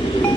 Thank you.